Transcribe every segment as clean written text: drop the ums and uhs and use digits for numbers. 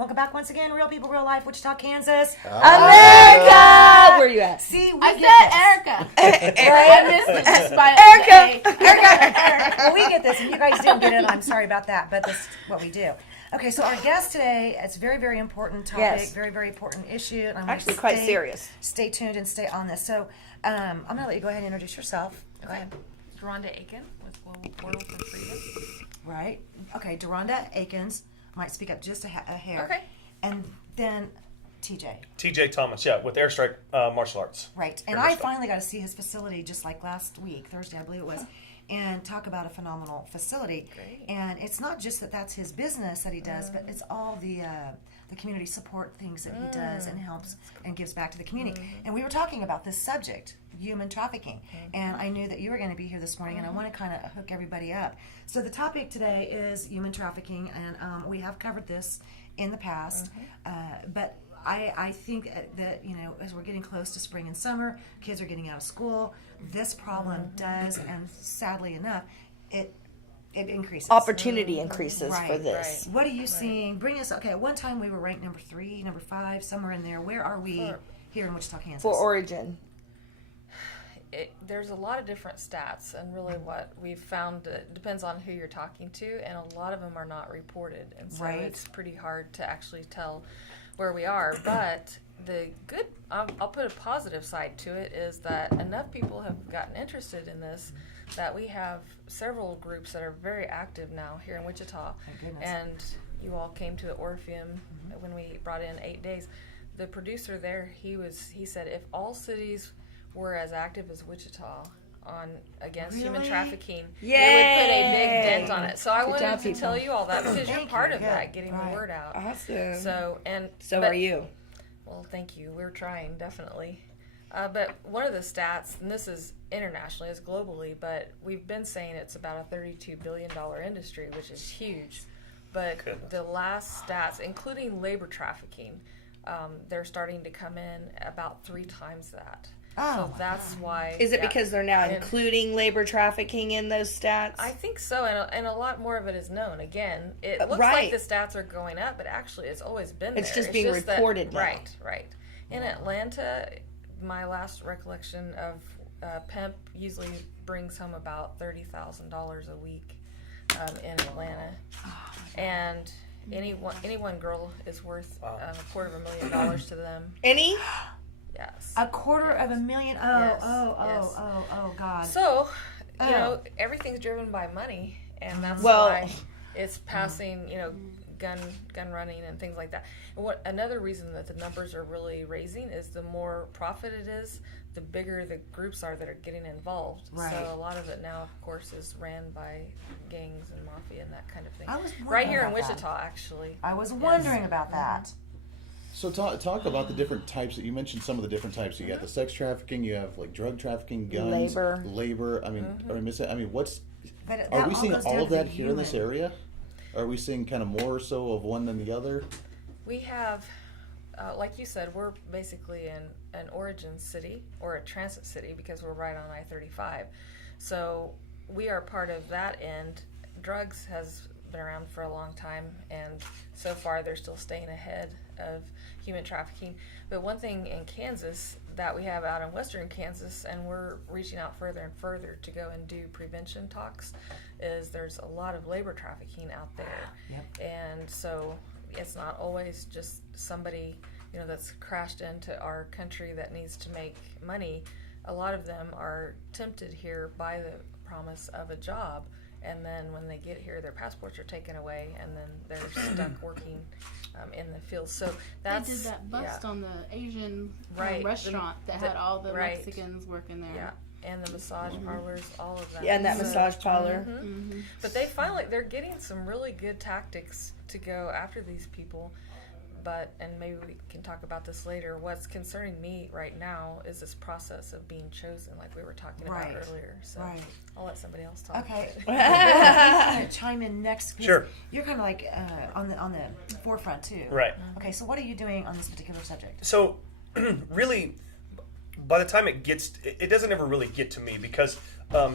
Welcome back once again, Real People, Real Life, Wichita, Kansas. America! Where you at? See, I said Erica. I missed it just by Erica. Well, we get this, and you guys didn't get it. I'm sorry about that, but that's what we do. Okay, so our guest today, it's a very, very important topic, Yes. very, very important issue. And I'm Actually, gonna quite serious. Stay tuned and stay on this. So I'm going to let you go ahead and introduce yourself. Go ahead. Deronda Aiken with Global Portal for Freedom. Right. Okay, Deronda Aikens. Might speak up just a hair. Okay. And then TJ. TJ Thomas, yeah, with Airstrike Martial Arts. Right. And I finally got to see his facility just like last week, Thursday, I believe it was, and talk about a phenomenal facility. Great. And it's not just that that's his business that he does, but it's all the community support things that he does and helps and gives back to the community. And we were talking about this subject, human trafficking. And I knew that you were going to be here this morning, and I want to kind of hook everybody up. So the topic today is human trafficking, and we have covered this in the past, but I think that, you know, as we're getting close to spring and summer, kids are getting out of school, this problem does, and sadly enough, it increases. Opportunity increases for Right. this. What are you seeing? Bring us, okay, at one time we were ranked number 3, number 5, somewhere in there. Where are we here in Wichita, Kansas? For origin. There's a lot of different stats, and really what we've found, it depends on who you're talking to, and a lot of them are not reported, and so Right. it's pretty hard to actually tell where we are. But the good, I'll put a positive side to it, is that enough people have gotten interested in this that we have several groups that are very active now here in Wichita. Thank goodness. And you all came to the Orpheum when we brought in 8 days. The producer there, he said if all cities were as active as Wichita against human Really? Yay! trafficking, it would put a big dent on it. So I Good wanted job, to people. tell you all that because you're Thank part you. of Good. that, getting Right. the word out. Awesome. So So but- are you. Well, thank you. We're trying, definitely. But one of the stats, and this is internationally, is globally, but we've been saying it's about a $32 billion industry, which is huge. But Goodness. the last stats, including labor trafficking, they're starting to come in about 3 times that. Oh, So my that's why. Is it yeah. because they're now And- including labor trafficking in those stats? I think so, and a lot more of it is known. Again, it looks Right. like the stats are going up, but actually it's always been there. It's just being reported now. Right. In Atlanta, my last recollection of PEMP usually brings home about $30,000 a week in Atlanta. And any one girl is worth $250,000 to them. Any? Yes. $250,000. Yes. Oh, God. So, you Oh. know, everything's driven by money, and that's Well- why it's passing, you know, gun running and things like that. And another reason that the numbers are really raising is the more profit it is, the bigger the groups are that are getting involved. Right. So a lot of it now, of course, is ran by gangs and mafia and that kind of thing. I was wondering Right here in about that. Wichita, actually. I was wondering about that. So talk about the different types that you mentioned. Some of the different types. You got the sex trafficking. You have like drug trafficking, guns, labor. I mean, are we missing? I mean, But that are we all seeing goes all down of to that the here in this human. area? Are we seeing kind of more so of one than the other? We have, like you said, we're basically in an origin city or a transit city because we're right on I-35. So we are part of that end. Drugs has been around for a long time, and so far they're still staying ahead of human trafficking. But one thing in Kansas that we have out in western Kansas, and we're reaching out further and further to go and do prevention talks, is there's a lot of labor trafficking out there. Yep. And so it's not always just somebody, you know, that's crashed into our country that needs to make money. A lot of them are tempted here by the promise of a job, and then when they get here, their passports are taken away, and then they're stuck working in the field. So that's They did that bust on the Asian Right. restaurant that had all the right. Mexicans working there. yeah, and the massage parlors, all of that. Yeah, and that So- massage parlor. Mm-hmm. But they're getting some really good tactics to go after these people. But, and maybe we can talk about this later, what's concerning me right now is this process of being chosen, like we were talking Right. about earlier. So Right. I'll let somebody else talk. Okay. I'm going to chime in next. 'cause Sure. You're kind of like on the forefront too. Right. Okay, so what are you doing on this particular subject? So, really, by the time it doesn't ever really get to me because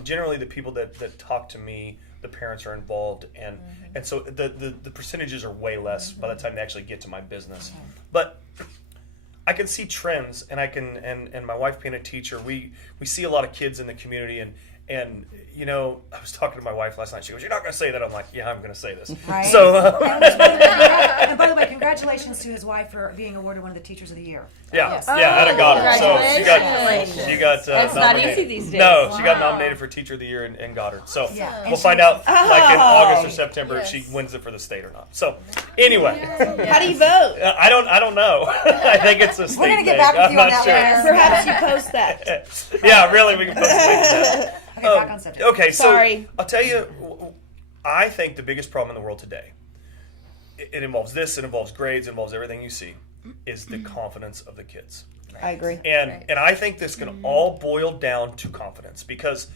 generally the people that talk to me, the parents are involved, and so the percentages are way less by the time they actually get to my business. But I can see trends, and and my wife being a teacher, we see a lot of kids in the community, and you know, I was talking to my wife last night. She goes, "You're not going to say that." I'm like, "Yeah, I'm going to say this." Right. So, and by the way, congratulations to his wife for being awarded one of the Teachers of the Year. yeah, out of Goddard. So she got That's not nominated. easy these days. No, she got nominated for Teacher of the Year in Goddard. So Yeah. we'll find out like in August or September if she wins it for the state or not. So anyway, How do you vote? I don't know. I think it's a state We're gonna get thing. back with I'm you on not that sure. later. Perhaps you post that. Yeah, really, we can post a link to that. Okay, back on subject. Okay, so Sorry. I'll tell you, I think the biggest problem in the world today, it involves this, it involves grades, it involves everything you see, is the confidence of the kids. I agree. And I think this can all boil down to confidence, because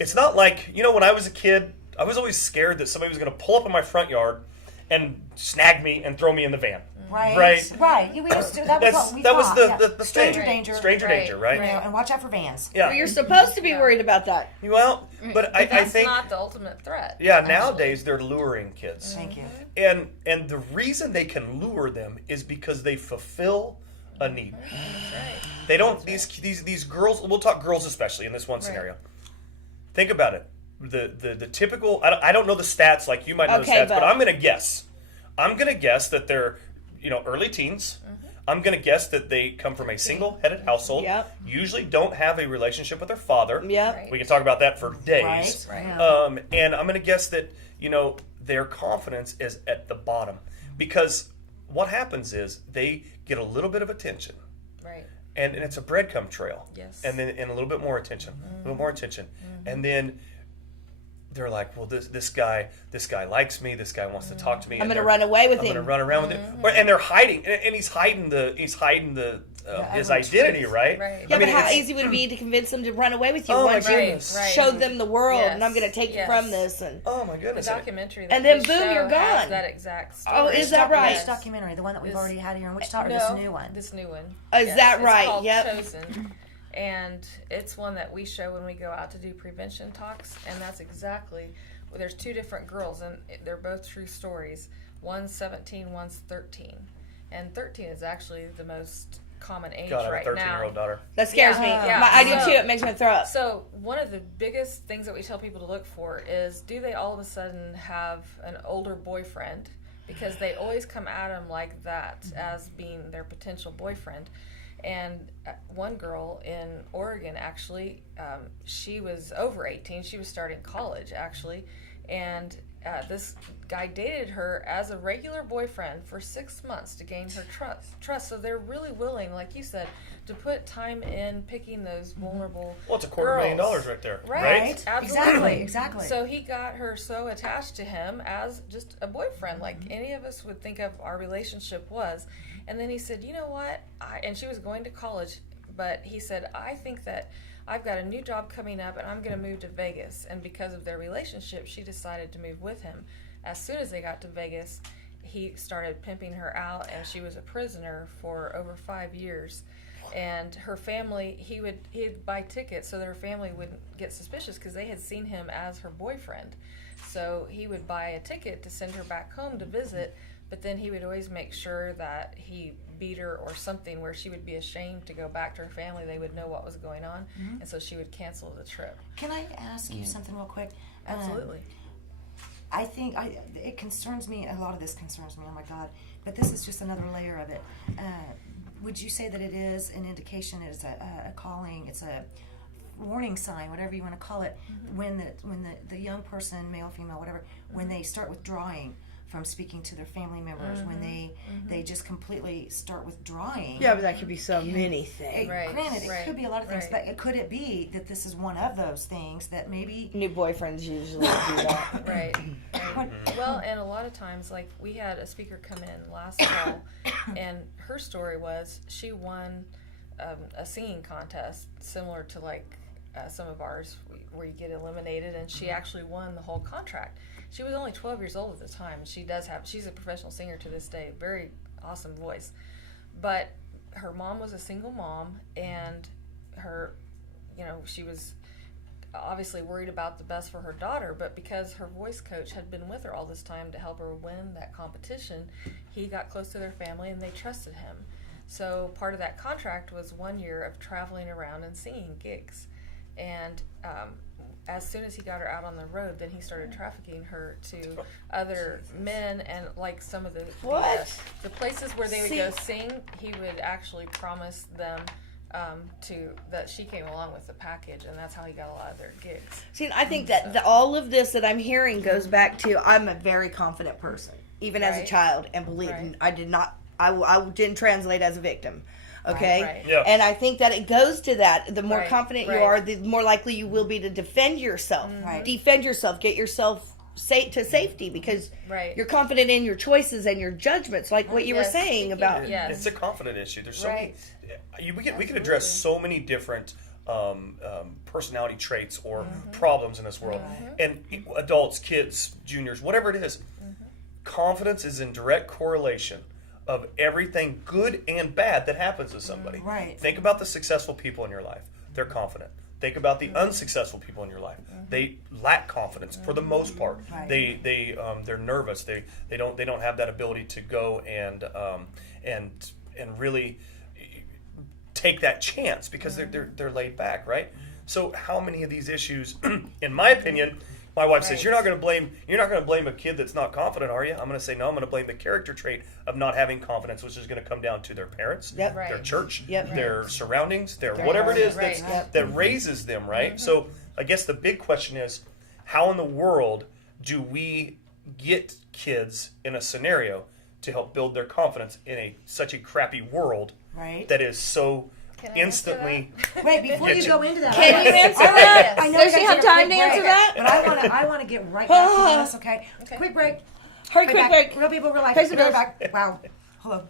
it's not like, you know, when I was a kid, I was always scared that somebody was going to pull up in my front yard and snag me and throw me in the van. Right. Right. We used to, that was what we that was thought. the stranger thing. danger. Stranger danger, right? You know, and watch out for vans. Yeah. Well, you're supposed to be worried about that. Well, but I That's think not the ultimate threat. yeah, nowadays they're luring kids. Thank you. And the reason they can lure them is because they fulfill a need. They don't these girls, we'll talk girls especially in this one scenario. Think about it. The typical, I don't know the stats like you might know the stats, but I'm going to guess. I'm going to guess that they're, you know, early teens. I'm going to guess that they come from a single-headed household. Yep. Usually don't have a relationship with their father. Yep. We can talk about that for days. Right. And I'm going to guess that, you know, their confidence is at the bottom, because what happens is they get a little bit of attention. Right. And it's a breadcrumb trail. Yes. And then a little bit more attention, a little more attention. And then they're like, well, this guy likes me. This guy wants to talk to me. I'm going to run away with I'm him. going to run around with him. And they're hiding, and he's hiding his identity, right? Right. Yeah, I mean, but how it's- easy would it be to convince them to run away with you Oh, my once you goodness. showed them the world, and I'm Yes. going to take you Yes. from this? And Oh my The goodness! documentary that And then we boom, show you're has gone. that exact story. Oh, is that right? Which documentary? The one that we've This- already had here in Wichita, or No, this new one? This new one. Is that It's right? called Yep. Chosen. And it's one that we show when we go out to do prevention talks, and that's exactly. Well, there's two different girls, and they're both true stories. One's 17, one's 13, and 13 is actually the most common age God, I have a right 13-year-old now. daughter. that scares me. Yeah. I do So- too. It makes me throw up. So one of the biggest things that we tell people to look for is, do they all of a sudden have an older boyfriend? Because they always come at them like that as being their potential boyfriend. And one girl in Oregon, actually, she was over 18. She was starting college, actually. And this guy dated her as a regular boyfriend for 6 months to gain her trust. So they're really willing, like you said, to put time in picking those vulnerable Well, it's $250,000 girls. right there, Right. Absolutely. Exactly. So he got her so attached to him as just a boyfriend, like any of us would think of our relationship was. And then he said, you know what? And she was going to college, but he said, I think that I've got a new job coming up and I'm going to move to Vegas. And because of their relationship, she decided to move with him. As soon as they got to Vegas, he started pimping her out, and she was a prisoner for over 5 years. And her family, he'd buy tickets so their family wouldn't get suspicious, because they had seen him as her boyfriend. So he would buy a ticket to send her back home to visit, but then he would always make sure that he beat her or something where she would be ashamed to go back to her family. They would know what was going on, and so she would cancel the trip. Can I ask you something real quick? Absolutely. I think it concerns me. A lot of this concerns me. Oh my God! But this is just another layer of it. Would you say that it is an indication? It's a calling. It's a warning sign, whatever you want to call it, when the young person, male, female, whatever, when they start withdrawing from speaking to their family members, when they just completely start withdrawing. Yeah, but that could be so many things. Right, Granted, it right, could be a lot of things, right. but could it be that this is one of those things that maybe New boyfriends usually do that. Right. Well, and a lot of times, like, we had a speaker come in last fall, and her story was she won a singing contest similar to like some of ours, where you get eliminated, and she actually won the whole contract. She was only 12 years old at the time. She's a professional singer to this day, very awesome voice. But her mom was a single mom, and her, she was obviously worried about the best for her daughter, but because her voice coach had been with her all this time to help her win that competition, he got close to their family and they trusted him. So part of that contract was 1 year of traveling around and singing gigs. And as soon as he got her out on the road, then he started trafficking her to other men, and like some of the places where they would go sing, he would actually promise them that she came along with the package, and that's how he got a lot of their gigs. See, I think that all of this that I'm hearing goes back to I'm a very confident person, even as a child, and believe me, I didn't translate as a victim. Okay, Right. Yeah. And I think that it goes to that. The more Right. confident you Right. are, the more likely you will be to defend yourself. Right. Defend yourself. Get yourself to safety because Right. you're confident in your choices and your judgments, like what you were Yes. saying about. Yes. It's a confident issue. There's so Right. many. We can address so many different personality traits or problems in this world, and adults, kids, juniors, whatever it is. Confidence is in direct correlation of everything good and bad that happens to somebody. Right. Think about the successful people in your life. They're confident. Think about the unsuccessful people in your life. They lack confidence for the most part. Right. They're nervous. They don't have that ability to go and really take that chance because they're laid back, right? So how many of these issues, in my opinion, my wife says, you're not going to blame a kid that's not confident, are you? I'm going to say, no, I'm going to blame the character trait of not having confidence, which is going to come down to their parents, Yep. Right. their church, Yep. their surroundings, their whatever it is Right. that raises them, right? So I guess the big question is, how in the world do we get kids in a scenario to help build their confidence in such a crappy world Right. that is so Can I answer instantly... Wait, before you go into that, Can you answer I wanna- that? I know Does you she guys have take a time quick to answer break, that? But I want to get right back to this. Okay. Okay. Quick break. Hurry, Right quick back. break. Real people, real life. Pay some Be right bills. back. Wow. Hello.